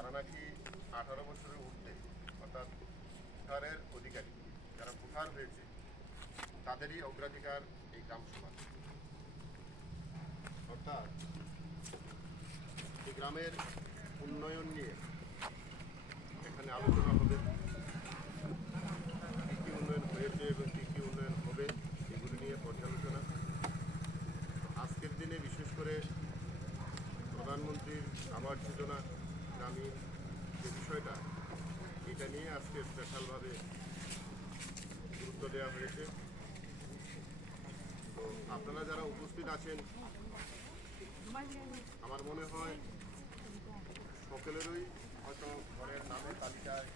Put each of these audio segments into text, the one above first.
যারা নাকি 18 বছরের ঊর্ধ্বে অর্থাৎ ভোটারের অধিকারী, যারা ভোটার হয়েছে তাদেরই অগ্রাধিকার এই গ্রাম সভা। অর্থাৎ এই গ্রামের উন্নয়ন নিয়ে এখানে আলোচনা হবে, কী কী উন্নয়ন হয়েছে এবং কী কী উন্নয়ন হবে এগুলি নিয়ে পর্যালোচনা। আজকের দিনে বিশেষ করে প্রধানমন্ত্রীর আবাস যোজনা গ্রামীণ যে বিষয়টা, এটা নিয়ে আজকে স্পেশালভাবে গুরুত্ব দেওয়া হয়েছে। তো আপনারা যারা উপস্থিত আছেন, আমার মনে হয় সকলেরই হয়তো ঘরের নামের তালিকায়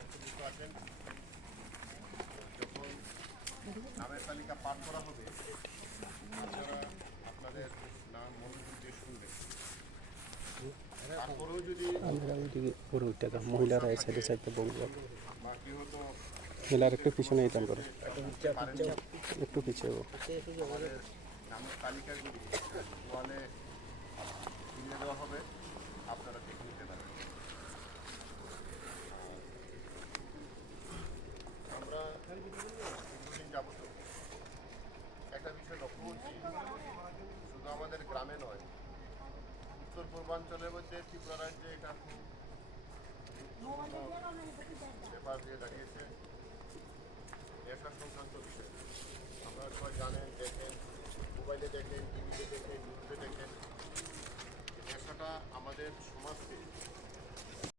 অন্তর্ভুক্ত আছেন। যখন নামের তালিকা পাঠ করা হবে আপনারা আপনাদের নাম মনোযোগ দিয়ে শুনবেন। তারপরেও যদি মহিলারা এই সাইডে সাইডে বলবো বাকি হতো মহিলার একটু পিছনে যেতাম করে একটু পিছিয়ে আমাদের নামের তালিকাগুলি ওয়ালে তুলে দেওয়া হবে, আপনারা দেখে নিতে পারবেন। আমরা দীর্ঘদিন যাবত একটা বিষয় লক্ষ্য করছি, শুধু আমাদের গ্রামে নয়, উত্তর পূর্বাঞ্চলের মধ্যে ত্রিপুরা রাজ্যে এটা খুব ব্যাপার দিয়ে দাঁড়িয়েছে নেশা সংক্রান্ত বিষয়। আপনারা সবাই জানেন, দেখেন, মোবাইলে দেখেন, টিভিতে দেখেন, নিউজে দেখেন, নেশাটা আমাদের সমাজকে